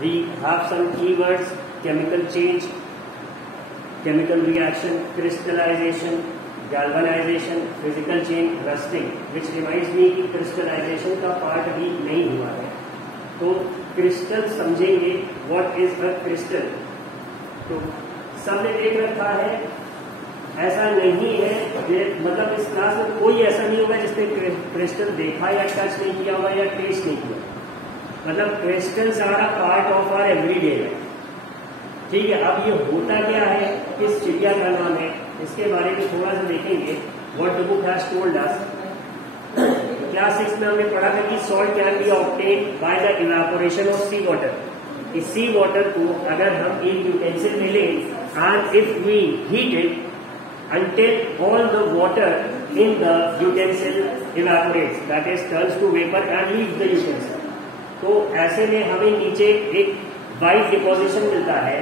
we have some keywords: chemical change, chemical reaction, crystallization, galvanization, physical change, rusting, which reminds me कि crystallization का part अभी नहीं हुआ है. तो क्रिस्टल समझेंगे, व्हाट इज अ क्रिस्टल. तो सबने देख रखा है, ऐसा नहीं है, मतलब इस क्लास में कोई ऐसा नहीं होगा जिसने क्रिस्टल देखा या टच नहीं किया होगा या टेस्ट नहीं किया. मतलब crystals are a part of our everyday life. ठीक है, अब ये होता क्या है, किस चिड़िया का नाम है, इसके बारे में थोड़ा सा देखेंगे. What the book has told us. Class 6 में हमने पढ़ा था कि salt can be obtain by the evaporation of sea water. इस सी वाटर को अगर हम एक यूटेंसिल में लें and if we heat it until all the water in the utensil evaporates, that is turns to vapor and leaves the utensil. तो ऐसे में हमें नीचे एक white deposition मिलता है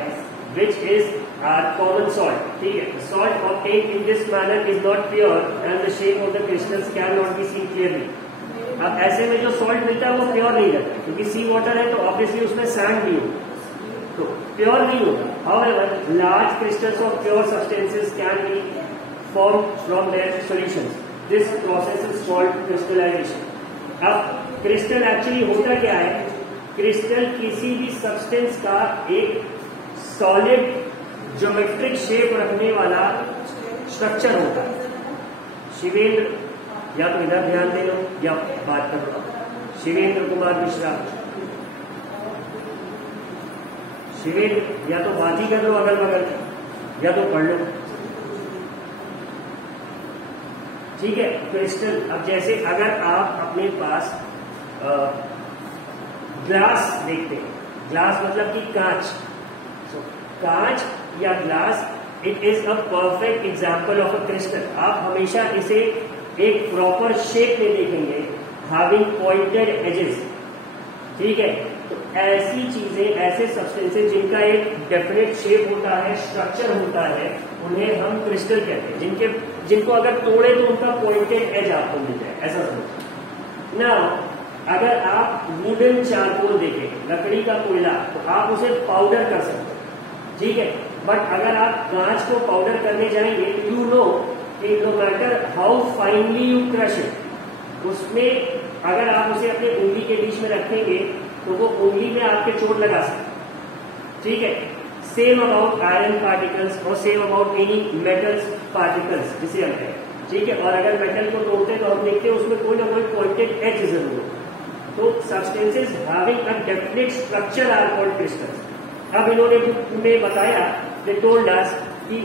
which is our common salt. ठीक है, salt obtained in this manner is not pure and the shape of the crystals cannot be seen clearly. अब ऐसे में जो salt मिलता है वो प्योर नहीं रहता, क्योंकि सी वाटर है तो ऑब्वियसली उसमें सैंड भी होगा, तो प्योर नहीं होगा. However, large crystals of pure substances can be formed from their solutions. This process is called crystallization. अब क्रिस्टल एक्चुअली होता क्या है, क्रिस्टल किसी भी सब्सटेंस का एक सॉलिड ज्योमेट्रिक शेप रखने वाला स्ट्रक्चर होता है. शिवेंद्र, या तो इधर ध्यान दे लो या बात कर लो. शिवेंद्र कुमार मिश्रा, शिवेंद्र या तो बात ही कर लो अगल बगल, या तो पढ़ लो. ठीक है, क्रिस्टल. अब जैसे अगर आप अपने पास ग्लास देखते हैं, ग्लास मतलब कि कांच. कांच या glass, it is a perfect example of a crystal. आप हमेशा इसे एक प्रॉपर शेप में देखेंगे, हैविंग पॉइंटेड एजेस. ठीक है, तो ऐसी चीजें, ऐसे सब्सटेंसेस जिनका एक डेफिनेट शेप होता है, स्ट्रक्चर होता है, उन्हें हम क्रिस्टल कहते हैं. जिनको अगर तोड़े तो उनका पॉइंटेड एज आपको मिल जाए, ऐसा समझो ना. अगर आप वुडन चारकोल देखें, लकड़ी का कोयला, तो आप उसे पाउडर कर सकते हैं. ठीक है, बट अगर आप कांच को पाउडर करने जाएंगे तो यू नो कि no matter how finely you crush it, उसमें अगर आप उसे अपने उंगली के बीच में रखेंगे तो वो उंगली में आपके चोट लगा सकते. ठीक है, सेम अबाउट आयरन पार्टिकल्स और same about any metals particles जिसे हम कहें. ठीक है, और अगर मेटल को तोड़ते तो हम देखते हैं उसमें कोई ना कोई पॉइंटेड एज जरूर हो. तो substances having a definite structure are called crystals. अब इन्होंने जो बताया, दे टोल्ड अस कि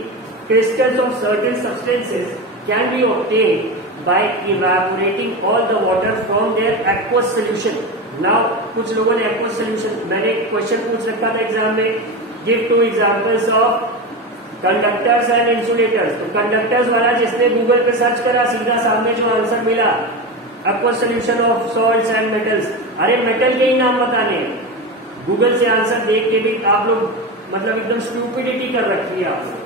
crystals of certain substances can be obtained by evaporating all the water from their aqueous solution. Now कुछ लोगों ने aqueous solution, मैंने क्वेश्चन पूछ रखा था एग्जाम में, give two examples of conductors and insulators. तो कंडक्टर्स वाला जिसने गूगल पे सर्च करा, सीधा सामने जो आंसर मिला, aqueous solution of salts and metals. अरे मेटल के ही नाम बताने, गूगल से आंसर देख के भी आप लोग मतलब एकदम स्टूपिडिटी कर रखी है आपने.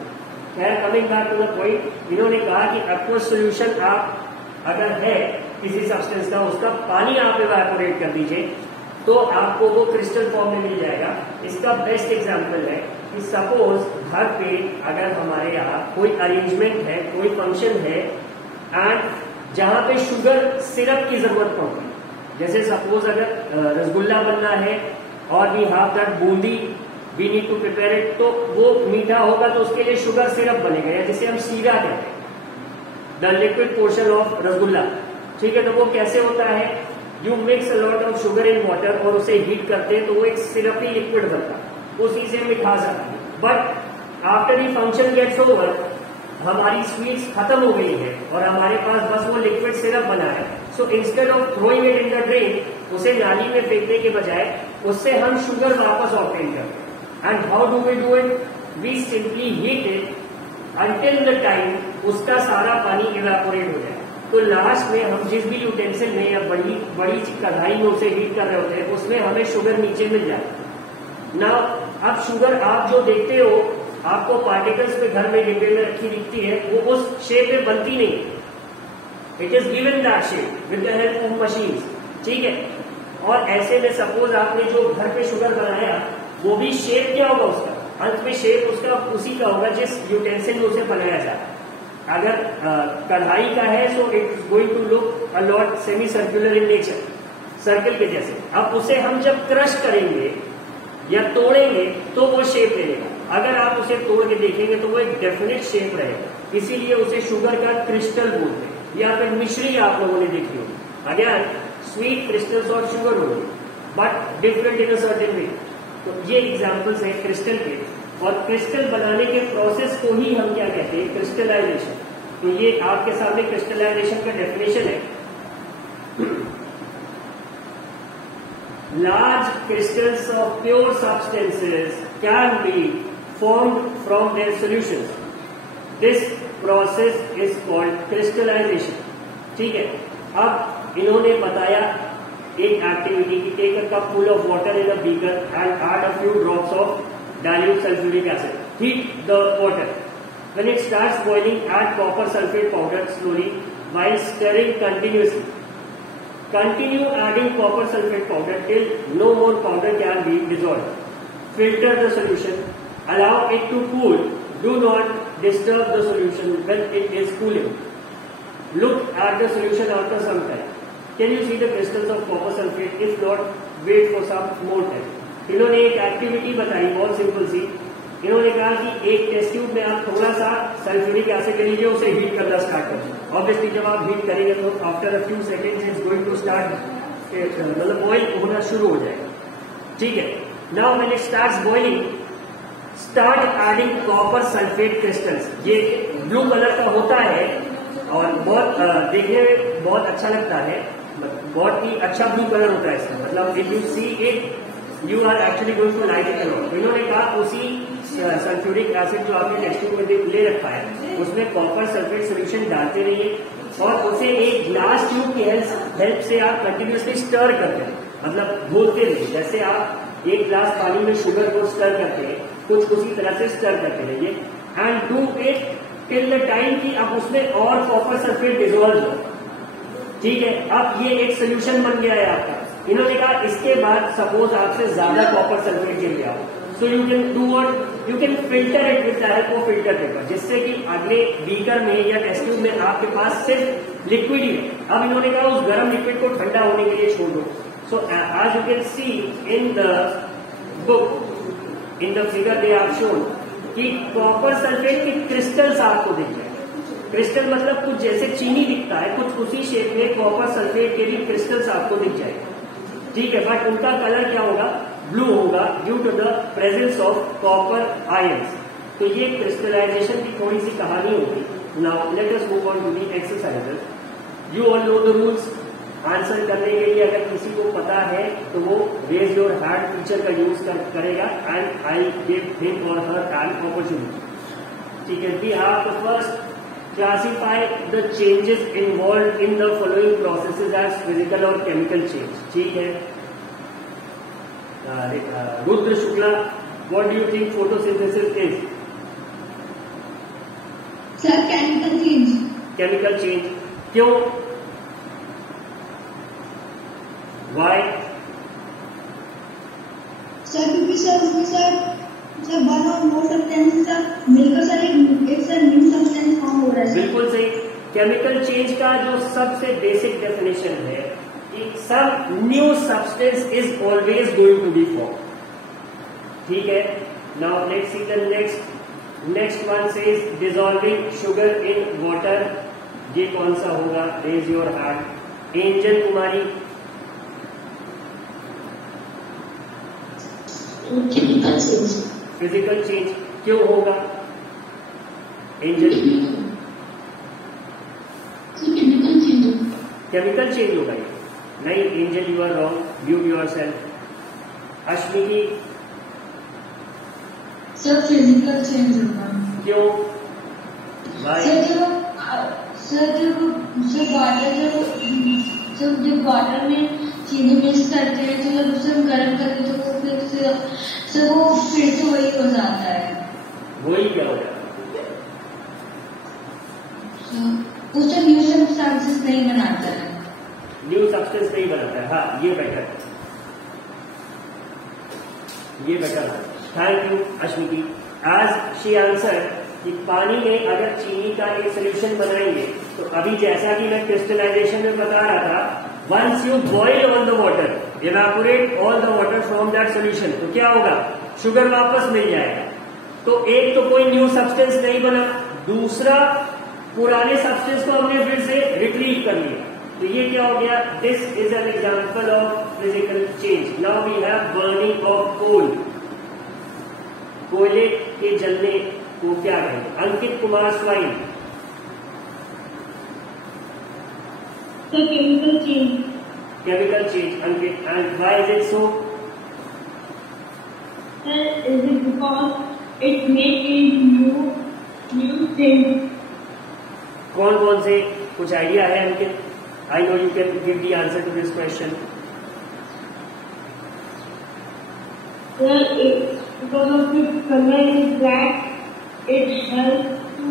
खैर, coming back to the point, इन्होंने कहा कि aqueous solution आप अगर है किसी सब्सटेंस का, उसका पानी आप इवेपोरेट कर दीजिए तो आपको वो क्रिस्टल फॉर्म में मिल जाएगा. इसका बेस्ट एग्जांपल है कि सपोज घर पे अगर हमारे यहाँ कोई अरेंजमेंट है, कोई फंक्शन है एंड जहां पे शुगर सिरप की जरूरत पड़ती है, जैसे सपोज अगर रसगुल्ला बनना है और we have that boondi, we need to prepare it, तो वो मीठा होगा तो उसके लिए शुगर सिरप बनेगा, या जिसे हम सीरा कहते हैं, the liquid portion of rasgulla. ठीक है, तो वो कैसे होता है, you mix a lot of sugar in water और उसे हीट करते हैं तो वो एक सिरपी लिक्विड बनता है, उसी से मिठास आती है. But after the function gets over, हमारी स्वीट्स खत्म हो गई है और हमारे पास बस वो लिक्विड सिरप बना है. So instead of throwing it in the drain, उसे नाली में फेंकने के बजाय उससे हम शुगर वापस ऑब्टेन करते हैं. And how do we do it, we simply heat it until the time उसका सारा पानी इवेपोरेट हो जाए. तो लास्ट में हम जिस भी यूटेंसिल में या बड़ी बड़ी कढ़ाई में उसे हीट कर रहे होते हैं, उसमें हमें शुगर नीचे मिल जाए ना. अब शुगर आप जो देखते हो, आपको पार्टिकल्स पे घर में डिब्बे में रखी दिखती है, वो उस शेप में बनती नहीं. It is given that shape with the help of machines. ठीक है, और ऐसे में सपोज आपने जो घर पे शुगर बनाया वो भी शेप क्या होगा उसका, अंत में शेप उसका उसी का होगा जिस यूटेंसिल में उसे बनाया जाए। अगर कढ़ाई का है so it's going to look a lot semi circular in nature, circle के जैसे। अब उसे हम जब क्रश करेंगे या तोड़ेंगे तो वो शेप ले लेगा। अगर आप उसे तोड़ के देखेंगे तो वो एक डेफिनेट शेप रहेगा, इसीलिए उसे शुगर का क्रिस्टल बोलते हैं। या फिर मिश्री आप लोगों ने देखी होगी, अगेन स्वीट क्रिस्टल्स और शुगर होगी but different in a certain way. तो ये एग्जांपल्स हैं क्रिस्टल के, और क्रिस्टल बनाने के प्रोसेस को ही हम क्या कहते हैं, क्रिस्टलाइजेशन। तो ये आपके सामने क्रिस्टलाइजेशन का डेफिनेशन है। Large crystals of pure substances can be formed from their solutions. This process is called crystallization. ठीक है, अब इन्होंने बताया एक एक्टिविटी की, take a cup full of water in a beaker and add a few drops of dilute sulfuric acid. Heat the water. When it starts boiling, add copper sulfate powder slowly while stirring continuously. Continue adding copper sulfate powder till no more powder can be dissolved. Filter the solution. Allow it to cool. Do not disturb the solution when it is cooling. Look at the solution after some time. Can you see the crystals of copper sulfate? If not, wait for some more time. इन्होंने एक activity बताई बहुत simple सी। इन्होंने कहा कि एक test tube में आप थोड़ा सा सल्फ्यूरिक एसिड ले लीजिए, उसे हीट करना स्टार्ट करें। ऑब्वियसली जब आप हीट करेंगे तो after a few seconds it's going to start, मतलब ऑयल होना शुरू हो जाएगा। ठीक है, now when it starts boiling, start adding copper sulphate crystals. ये ब्लू कलर का होता है और बहुत देखने में बहुत अच्छा लगता है, बहुत ही अच्छा ब्लू कलर होता है इसका, मतलब if you see it you are actually going to like it a lot. इन्होंने कहा उसी सल्फ्यूरिक एसिड जो आपने टेस्ट ट्यूब में ले रखा है उसमें कॉपर सल्फेट सोल्यूशन डालते रहिए और उसे एक ग्लास ट्यूब की हेल्प से आप कंटिन्यूसली स्टर करते हैं, मतलब घोलते रहिए। जैसे आप एक ग्लास पानी में शुगर को स्टर करते हैं, कुछ उसी तरह से स्टर करते रहिए and do it till the time कि अब उसमें और कॉपर सल्फेट डिजोल्व हो। ठीक है, अब ये एक सोल्यूशन बन गया है आपका। इन्होंने कहा इसके बाद सपोज आपसे ज्यादा कॉपर सल्फेट गिर गया, so you can do what, you can filter it with the help of filter paper, जिससे कि अगले बीकर में या टेस्ट ट्यूब में आपके पास सिर्फ लिक्विड ही है। अब इन्होंने कहा उस गर्म लिक्विड को ठंडा होने के लिए छोड़ दो। So as you can see in the book, in the figure they are shown कि कॉपर सल्फेट के क्रिस्टल्स आपको दिख जाए। क्रिस्टल मतलब कुछ जैसे चीनी दिखता है, कुछ उसी शेप में कॉपर सल्फेट के भी क्रिस्टल्स आपको दिख जाएगा। ठीक है, बट उनका कलर क्या होगा, ब्लू होगा due to the presence of copper ions. तो ये क्रिस्टलाइजेशन की थोड़ी सी कहानी होगी। Now let us move on to the exercises. You all know the rules. Answer करने के लिए अगर किसी को पता है तो वो रेज योर हैंड फीचर का यूज करेगा एंड आई गिव हिम और हर एन अपॉर्चुनिटी। ठीक है, we have the first classify the changes involved in the following processes as physical or chemical change. ठीक है, Rudra Shukla, what do you think photosynthesis is? Sir, chemical change. Chemical change. क्यों? Why? Sir, क्योंकि sir उसमें sir one और मोर substances sir मिलकर sir एक sir new substance form हो रहा है। बिल्कुल सही। केमिकल चेंज का जो सबसे बेसिक डेफिनेशन है कि सब new substance is always going to be form. ठीक है, now let's see the next one says dissolving sugar in water. ये कौन सा होगा, raise your hand. Angel Kumari, chemical change. Physical change क्यों होगा एंजल? केमिकल चेंज होगा ये। नहीं Angel, you are wrong, mute yourself. Ashwini, sir physical change होगा। क्यों? जब वाटर में चीनी मिक्स करते हैं तो जब उसे हम गर्म करते हैं तो वो फिर से वही हो जाता है। वही क्या हो जाता है? उससे न्यू सब्सटेंसेस नहीं बनाता है। न्यू सब्सटेंस नहीं बनाता है, हाँ ये बेटर। ये बेटर है। Thank you Ashwini. आज शी आंसर कि पानी में अगर चीनी का एक सोल्यूशन बनाएंगे तो अभी जैसा कि मैं क्रिस्टलाइजेशन में बता रहा था, once you boil on the water, evaporate all the water from that solution, तो क्या होगा, शुगर वापस मिल जाएगा। तो एक तो कोई न्यू सब्सटेंस नहीं बना, दूसरा पुराने सब्सटेंस को हमने फिर से रिट्रीव कर लिया। तो ये क्या हो गया, this is an example of physical change. Now we have burning of coal, कोयले के जलने को क्या कहेंगे? Ankit Kumar Swain. Chemical change. Chemical change Ankit, and why is it so? Is it because it make a new thing? कौन कौन से कुछ आइडिया है Ankit? I know you can give the answer to this question. Well, because of the color is black, it helps to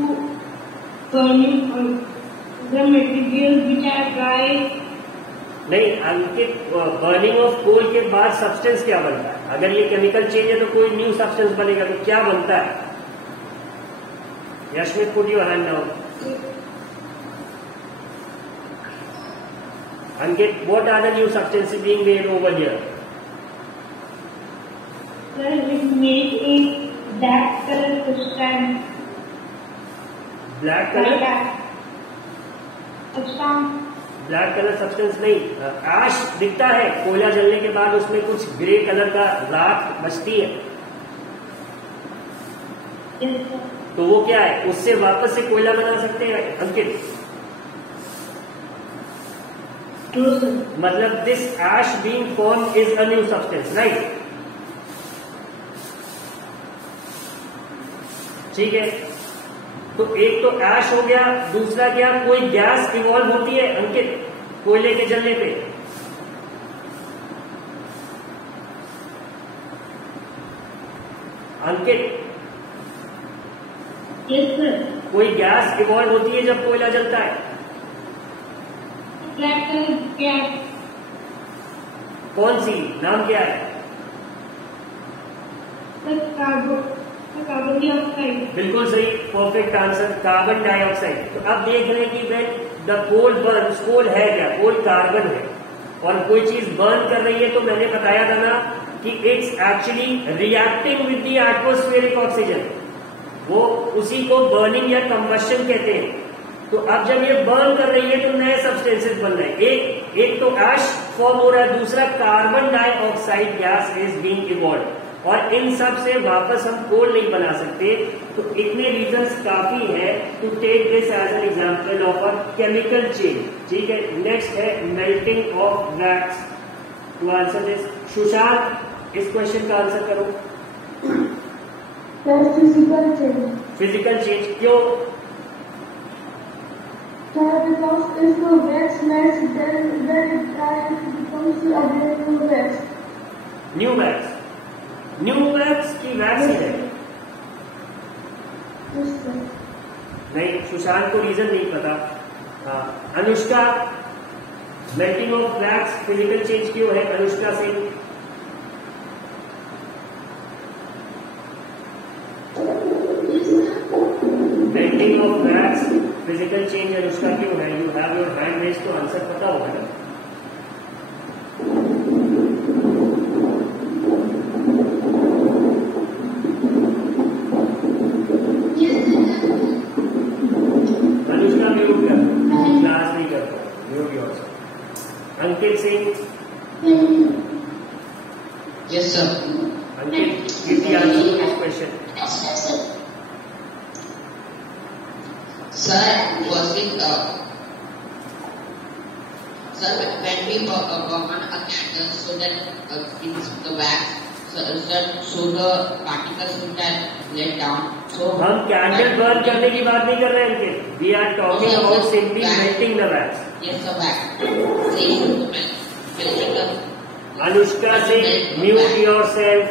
burning the material which are dry. नहीं अंकित, burning of कोल के बाद substance क्या बनता है? अगर ये केमिकल चेंज है तो कोई न्यू सब्सटेंस बनेगा, तो क्या बनता है? Yashmit, put your hand down. Ankit, what are the new substances being made over here? Well, it make a black color substance. Black colour? Black colour substance नहीं, ऐश दिखता है कोयला जलने के बाद, उसमें कुछ ग्रे कलर का राख बचती है, तो वो क्या है, उससे वापस से कोयला बना सकते हैं अंकित। मतलब this ash being form is a new substance, right? ठीक है, तो एक तो ऐश हो गया, दूसरा क्या, कोई गैस इवॉल्व होती है अंकित कोयले के जलने पे? अंकित, यस सर। कोई गैस इवॉल्व होती है जब कोयला जलता है? Black colour gas. कौन सी, नाम क्या है? Carbon dioxide. बिल्कुल सही, परफेक्ट आंसर, कार्बन डाइऑक्साइड। तो अब देख रहे हैं कि वेन द कोल बर्न, कोल है क्या, कोल कार्बन है, और कोई चीज बर्न कर रही है, तो मैंने बताया था ना कि it's actually reacting with the atmospheric oxygen, वो उसी को बर्निंग या कंबशन कहते हैं। तो अब जब ये बर्न कर रही है तो नए सब्सटेंसेस बन रहे हैं, एक तो ऐश फॉर्म हो रहा है, दूसरा carbon dioxide gas is being evolve, और इन सब से वापस हम कोल नहीं बना सकते। तो इतने रीजंस काफी है to take this as an example of a chemical change. ठीक है, नेक्स्ट है melting of wax. To answer this, Sushant इस क्वेश्चन का आंसर करो। Physical change. फिजिकल चेंज क्यों? Because if the wax melts, then it dries, it becomes again new wax. New wax, new wax की wax ही है? नहीं, सुशांत को रीजन नहीं पता। Anushka, melting of wax physical change क्यों है? Anushka Singh. Melting of wax physical change Anushka क्यों है? You have your hand raise, तो आंसर पता होगा ना? अनुष्का म्यूट कर, क्लास नहीं कर पा, mute yourself. Ankit Singh. Yes sir. Ankit, give the answer to this question. Sir, was it, sir, when we burn a candle so that the wax, so the particles which are laid down. So हम candle burn करने की बात नहीं कर रहे हैं Ankit, we are talking about simply melting the wax. Yes, the wax. Anushka से mute yourself.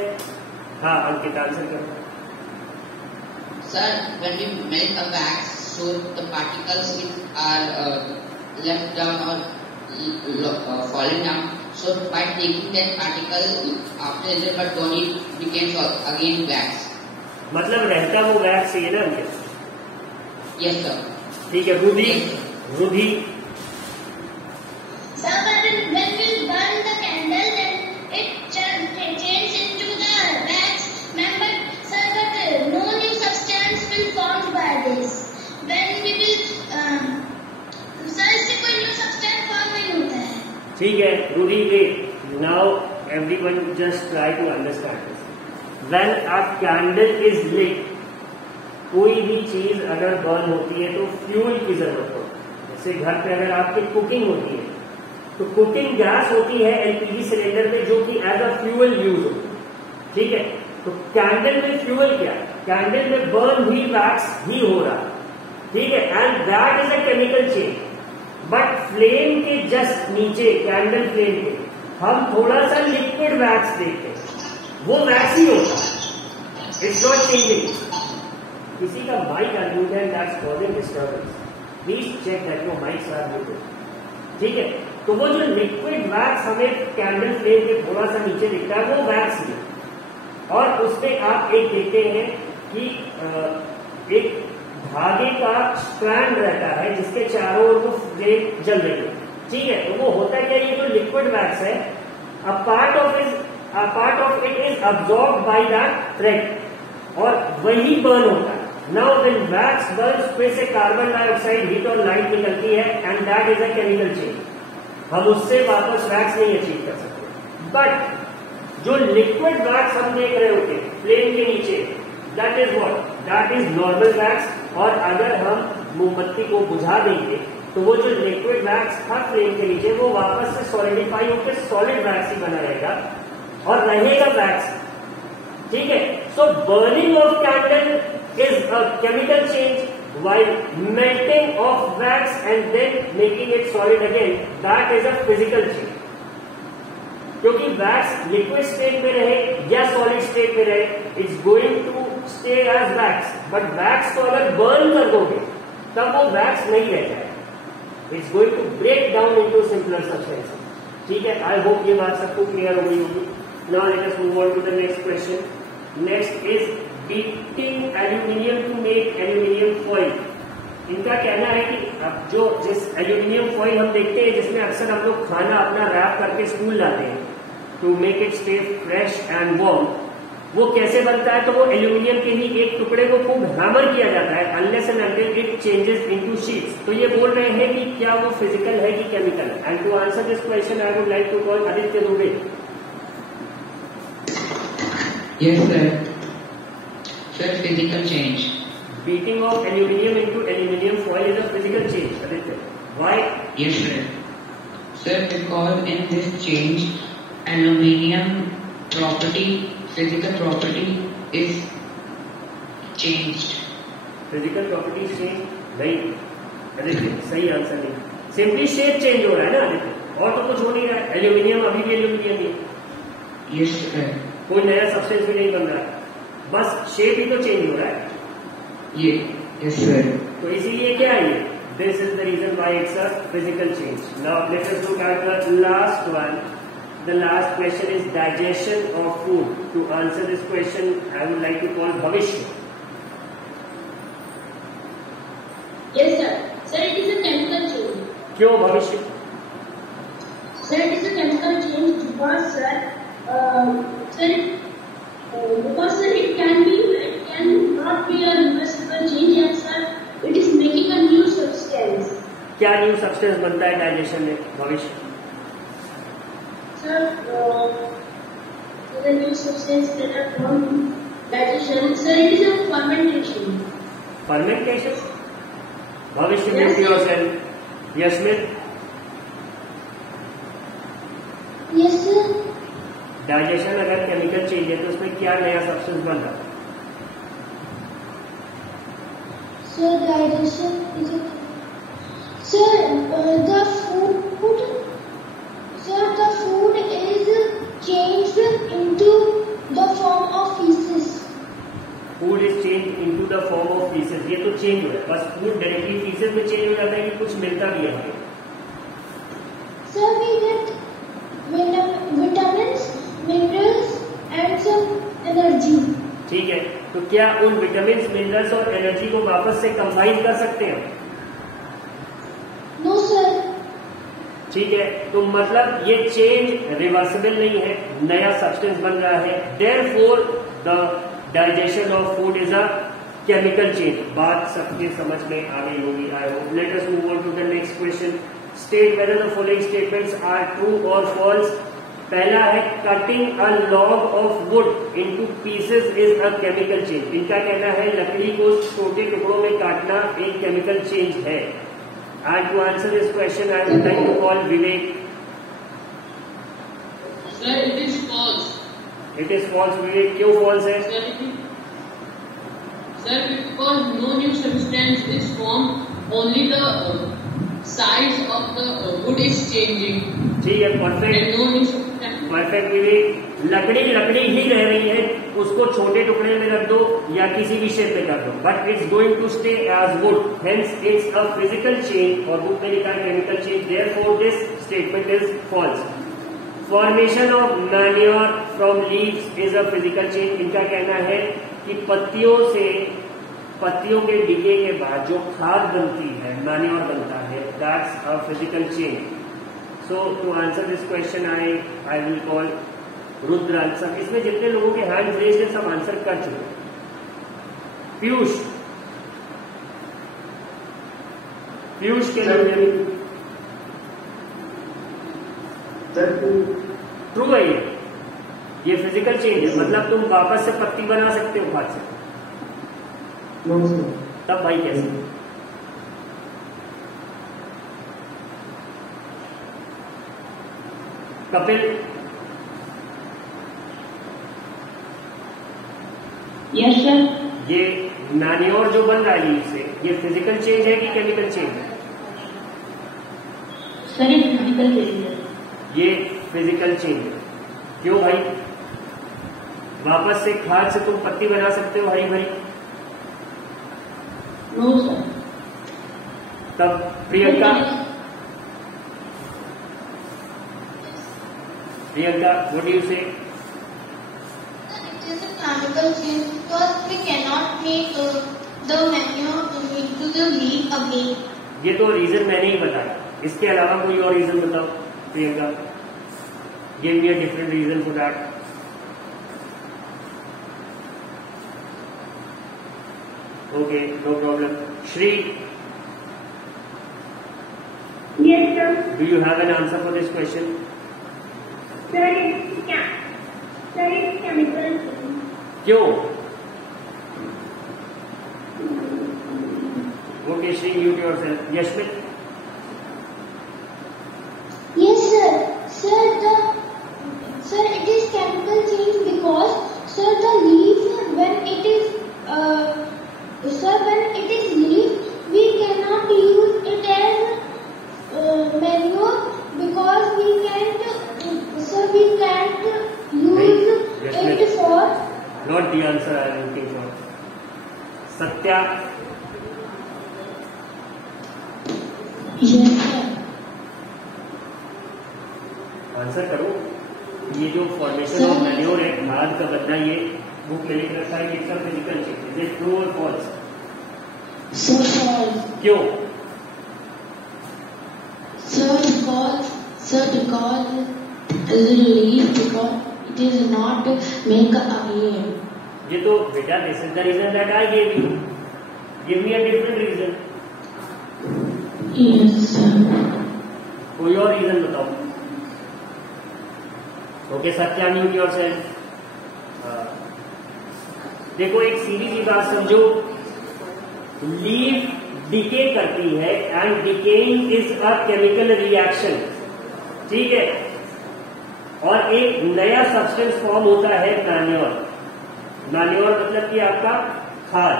हाँ अंकित, आंसर करो। Sir, when we melt a wax, so the particles which are left down or falling down, So by taking that particle after the but body becomes again wax. मतलब रहता वो wax ही है ना अंदर? Yes sir. ठीक है। रुधि, रुधि Sir, when we burn the candle, then it changes into the wax. Remember, sir, but no new substance will form by this. When we will, sir, इससे कोई new substance form नहीं होता है. ठीक है। Rudhi wait, now everyone just try to understand this. When a candle is lit, कोई भी चीज अगर बर्न होती है तो फ्यूल की जरूरत होती है। जैसे घर पे अगर आपकी कुकिंग होती है तो कुकिंग गैस होती है एलपीजी सिलेंडर में, जो कि एज अ फ्यूल यूज होती है। ठीक है। तो कैंडल में फ्यूल क्या है? कैंडल में बर्न भी वैक्स ही हो रहा है। ठीक है। And that is a chemical change. But flame के जस्ट नीचे, कैंडल फ्लेम के, हम थोड़ा सा लिक्विड वैक्स देखते हैं, वो वैक्स ही होता है, इट्स नॉट चेंजिंग। किसी का माइक अनम्यूट है, that's causing disturbance, please check that your mics are muted. ठीक है। तो वो जो लिक्विड वैक्स हमें कैंडल फ्लेम के थोड़ा सा नीचे दिखता है, वो वैक्स ही है। और उसमें आप एक देखते हैं कि एक धागे का स्ट्रैंड रहता है जिसके चारों ओर वो फ्लेम जल रही है। ठीक है। तो वो होता है क्या, ये जो लिक्विड वैक्स है, अ part of it is absorb by that thread और वही बर्न होता है। नाउ व्हेन वैक्स बर्न्स, फिर से कार्बन डाइऑक्साइड, हीट और लाइट निकलती है and that is a chemical change. हम उससे वापस वैक्स नहीं अचीव कर सकते। बट जो लिक्विड वैक्स हम देख रहे होते हैं फ्लेम के नीचे, that is what, that is normal wax. और अगर हम मोमबत्ती को बुझा देंगे तो वो जो लिक्विड वैक्स था फ्लेम के नीचे, वो वापस से सॉलिडिफाई होकर सॉलिड वैक्स ही बना रहेगा और रहेगा वैक्स। ठीक है। So burning of candle is a chemical change, while melting of wax and then making it solid again, that is a physical change. क्योंकि वैक्स लिक्विड स्टेट में रहे या सॉलिड स्टेट में रहे, it's going to stay as wax. But wax को अगर burn कर दोगे तब वो वैक्स नहीं रह जाएगा, it's going to break down into simpler substances. ठीक है। आई होप ये बात सबको क्लियर हो गई होगी। Now let us move on to the next question. Next is beating aluminium to make aluminium foil. इनका कहना है कि अब जो जिस एल्यूमिनियम फॉइल हम देखते हैं जिसमें अक्सर हम लोग खाना अपना रैप करके स्कूल लाते हैं to make it stay fresh and warm, वो कैसे बनता है? तो वो एल्यूमिनियम के ही एक टुकड़े को खूब हैमर किया जाता है unless and until it changes into sheets. तो ये बोल रहे हैं कि क्या वो फिजिकल है कि chemical? And to answer this question I would like to call Aditya Dubey. Yes sir. Sir, physical change. Beating of aluminium into aluminium foil is a physical change, Aditya. Why? Yes sir. Sir, because in this change, aluminium property, physical property is changed. Physical property is changed? नहीं आदित्य, सही answer नहीं। Simply shape change हो रहा है ना आदित्य, और तो कुछ हो नहीं रहा है। एल्यूमिनियम अभी भी एल्यूमिनियम ही है। Yes sir. कोई नया सब्सटेंस भी नहीं बन रहा है, बस शेप ही तो चेंज हो रहा है। Yes sir. तो इसीलिए क्या है ये? This is the reason why it's a physical change. Now let us look at the last one. The last question is digestion of food. To answer this question I would like to call Bhavishya. Yes, sir. Sir, it is a chemical change. क्यों भविष्य? Sir, it is a chemical change because, sir, because sir, it cannot be a reversible change, and sir, it is making a new substance. क्या new substance बनता है digestion में भविष्य? Sir, the new substance that are formed digestion, sir, it is a fermentation. Fermentation? Bhavishya Yes, में sir. Yourself. Yashmit, Yes, sir. Digestion अगर chemical change है तो उसमें क्या नया सब्सटेंस बन रहा है? Sir, digestion is a... Sir, the food is changed into the form of feces. Food is change into the form of pieces. ये तो चेंज हो रहा है, बस फूड डायरेक्टली पीसेस में चेंज हो जाता है कि कुछ मिलता भी है हमें? Sir, we get energy. ठीक है, तो क्या उन विटामिन मिनरल्स और एनर्जी को वापस से कंबाइन कर सकते हैं? No sir. ठीक है, तो मतलब ये चेंज रिवर्सिबल नहीं है, नया सब्सटेंस बन रहा है। Therefore the digestion of food is a chemical change. बात सबके समझ में आ गई होगी, I hope. Let us move on to the next question. State whether the following statements are true और फॉल्स। पहला है cutting a log of wood into pieces is a chemical change. इनका कहना है लकड़ी को छोटे टुकड़ों में काटना एक केमिकल चेंज है। And to answer this question I would like to call Vivek. Sir, it is false. It is false. Vivek, क्यों फॉल्स है? Sir, because no new substance is formed, only the size of the wood is changing. ठीक है, perfect And no new substance. Perfect Vivek. लकड़ी लकड़ी ही रह रही है, उसको छोटे टुकड़े में रख दो या किसी भी शेप में कर दो, but it's going to stay as wood, hence it's a physical change. और बुक में लिखा है chemical change. Therefore this statement is false. Formation of manure from leaves is a physical change. इनका कहना है कि पत्तियों के डिगे के बाद जो खाद बनती है, मैन्योर बनता है, that's a physical change. So to answer this question I will call Rudra answer. इसमें जितने लोगों के हैंड रेज्ड है सब आंसर कर चुके। पीयूष के लिए ट्रू है ये फिजिकल चेंज है, मतलब तुम वापस से पत्ती बना सकते हो हाथ से। तब भाई कैसे? Kapil, yes sir. ये मैन्योर जो बन रहा है लीफ से, ये फिजिकल चेंज है कि केमिकल चेंज है? सर ये फिजिकल चेंज है। ये फिजिकल चेंज है। क्यों भाई? वापस से खाद से तुम पत्ती बना सकते हो हरी भरी? No sir. तब Priyanka, what do you say? It is a chemical change because we cannot make the manure into the leaf again. ये तो रीजन मैंने ही बताया, इसके अलावा कोई और रीजन बताओ Priyanka. Give me a different reason for that. Okay, no problem. Shri, Yes sir. Do you have an answer for this question? Sir it's chemical change. क्यों? Okay Shri, mute yourself. Yashmit, Yes sir. Sir it is chemical change because sir the leaf when it is leaf we cannot use it as manure because we can't use it for. not the answer I am looking for. Satya, Yes sir. Answer करो। ये जो formation of manure है, खाद का बनना, ये book में लिख रखा है कि it's a physical change. Is it true और फॉल्स? So false. क्यों? Sir because it is leaf because it is not make again. ये तो बेटा this is the reason that I gave you. Give me a different reason. Yes sir. कोई और reason बताओ। Okay Satya, mute yourself. देखो एक सीधी सी बात समझो, लीफ डिके करती है and decaying is a chemical reaction, ठीक है, और एक नया सब्सटेंस फॉर्म होता है मैन्योर। मैन्योर मतलब कि आपका खाद,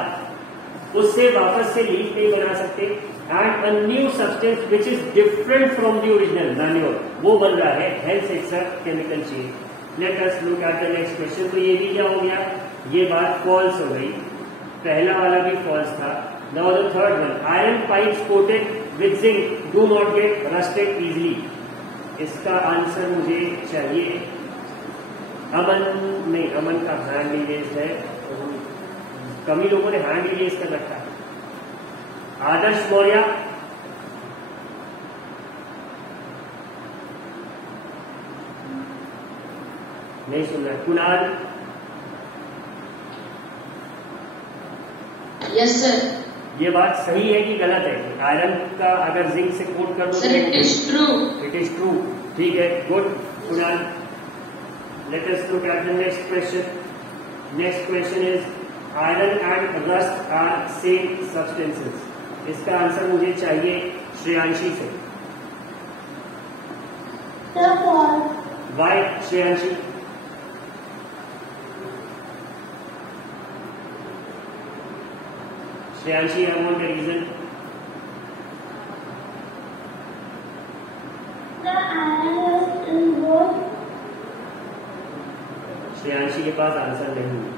उससे वापस से लीफ नहीं बना सकते and a new substance which is different from the original manure वो बन रहा है, hence it's a chemical change. Late us look at the next question. तो ये भी क्या हो गया, ये बात फॉल्स हो गई, पहला वाला भी फॉल्स था। Now the third one, iron pipes coated with zinc do not get rusted easily. इसका आंसर मुझे चाहिए। अमन नहीं, अमन का हैंड इरेज है, कम ही लोगों ने हैंड इरेज कर रखा है। आदर्श मौर्य, नहीं सुन रहा। Kunal, yes sir. ये बात सही है कि गलत है? आयरन का अगर जिंक से कोट कर दो sir it is true. It is true. ठीक है, good Kunal. Let us look at the next question. Next question is iron and rust are same substances. इसका आंसर मुझे चाहिए श्रेयांशी से। Why Shreyanshi? Shreyanshi, I want a reason. Shreyanshi के पास आंसर नहीं है।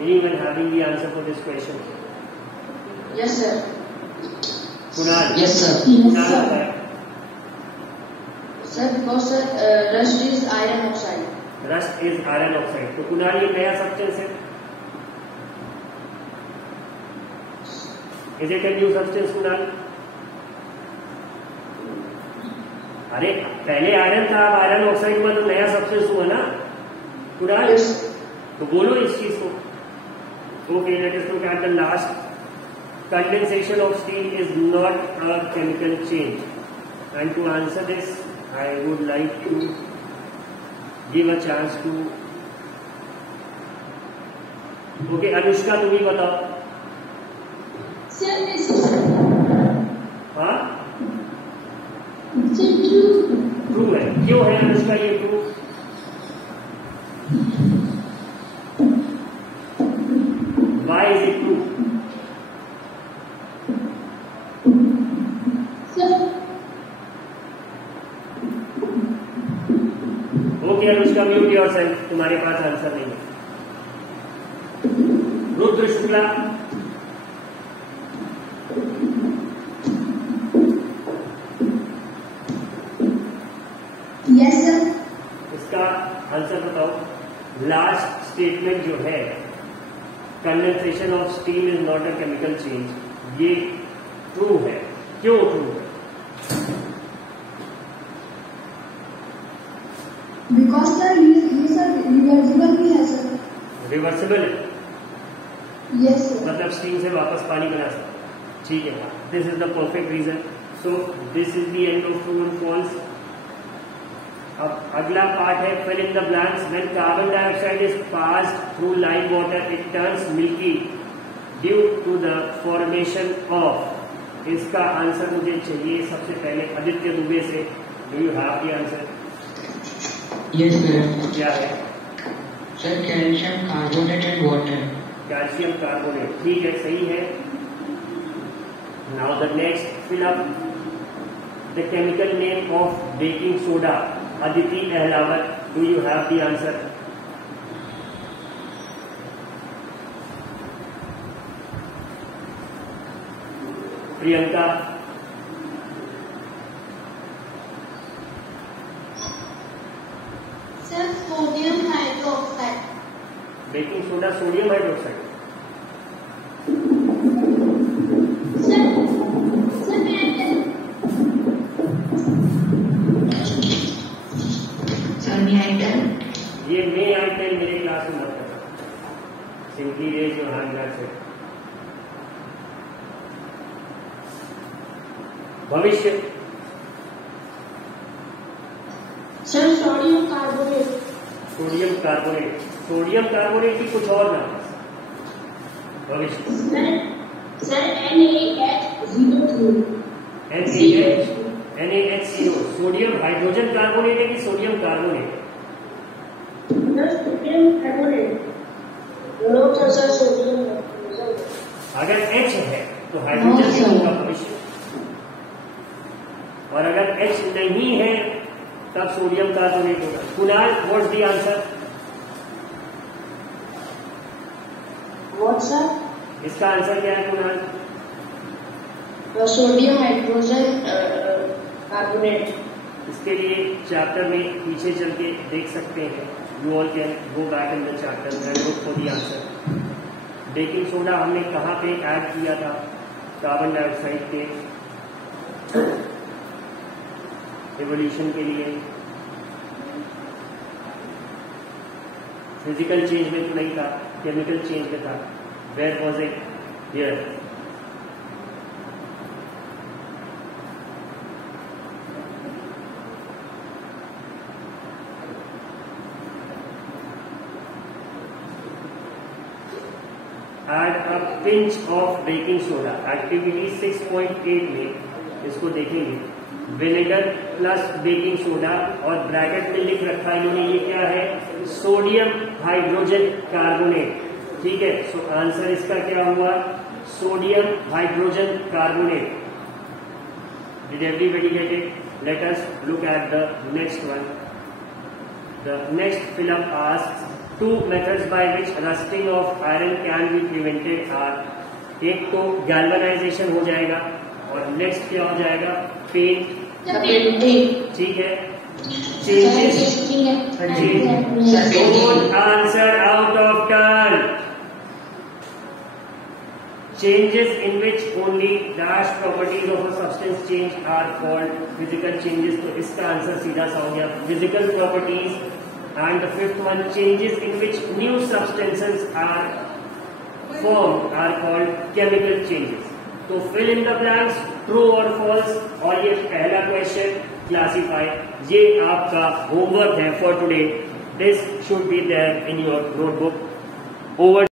Anyone having the answer for this question? Yes sir. Kunal? Yes, sir. Kunal बताए। Sir because sir rust is iron oxide. Rust is iron oxide. तो कुणाल ये नया सब्सटेंस है? Is it a new substance Kunal? अरे पहले आयरन था, अब आयरन ऑक्साइड हुआ, तो नया सब्सटेंस हुआ ना कुणाल? तो बोलो इस चीज को। Okay, let us look at the last. Condensation of steel is not a chemical change. And to answer this I would like to give a chance to. Okay Anushka, तुम ही बताओ। हाँ ट्रू है। क्यों है अनुष्का ये true? Why is it true? Okay Anushka, mute yourself, तुम्हारे पास आंसर नहीं है। Rudra Shukla, yes sir. इसका आंसर बताओ। लास्ट स्टेटमेंट जो है, condensation of steel is not a chemical change, ये ट्रू है। क्यों ट्रू है? बिकॉज सर ये सर रिवर्सिबल भी है सर। रिवर्सिबल है, यस सर। मतलब स्टीम से वापस पानी बना सकते। ठीक है, this is the perfect reason. So this is the end of true and false. अब अगला पार्ट है fill in the blanks. When carbon dioxide is passed through lime water it turns milky due to the formation of. इसका answer मुझे चाहिए सबसे पहले आदित्य दुबे से। Do you have the answer? Yes, sir. क्या है? Sir, calcium carbonate and water. Calcium carbonate. ठीक है, सही है। Now the next, fill up the chemical name of baking soda. Aditi Ahlawat, do you have the answer? Priyanka? Sir sodium hydroxide. Baking soda sodium hydroxide. Sir, may I tell? ये मे I tell मेरे class में मत करना। Simply raise your hand, that's it. Bhavishya? Sir sodium carbonate. Sodium carbonate. Sodium carbonate की कुछ और नाम? Bhavishya? Sir NaHCO3। NaHCO। Sodium hydrogen carbonate है कि sodium carbonate? Sodium carbonate. No sir sodium. अगर H है तो हाइड्रोजन भी होगा भविष्य, और अगर H नहीं है तब सोडियम कार्बोनेट होगा। Kunal, what's the answer? What sir? इसका आंसर क्या है कुणाल? Sodium hydrogen carbonate. इसके लिए चैप्टर में पीछे चल के देख सकते हैं। you all can go back in the chapter and look for the answer. Baking soda हमने कहाँ पे ऐड किया था? कार्बन डाइऑक्साइड के एवोल्यूशन के लिए। फिजिकल चेंज में तो नहीं था, केमिकल चेंज में था। Where was it? Here. Add a pinch of baking soda. Activity 6.8 में इसको देखेंगे। विनेगर प्लस बेकिंग सोडा और ब्रैकेट में लिख रखा है इन्होंने, ये क्या है? Sodium hydrogen carbonate. ठीक है, सो आंसर इसका क्या हुआ? Sodium hydrogen carbonate. Did everybody get it? Let us look at the next one. The next fill-up asks two methods by which rusting of iron can be prevented are, एक तो galvanisation हो जाएगा और next क्या हो जाएगा? Paint. ठीक है, changes. Don't answer out of turn. Changes in which only dash properties of a substance change are called physical changes. तो इसका आंसर सीधा सा हो गया, physical properties. And the fifth one, changes in which new substances are formed are called chemical changes. तो fill in the blanks, true or false, और ये पहला क्वेश्चन क्लासीफाई, ये आपका होमवर्क है for today. This should be there in your notebook. Over.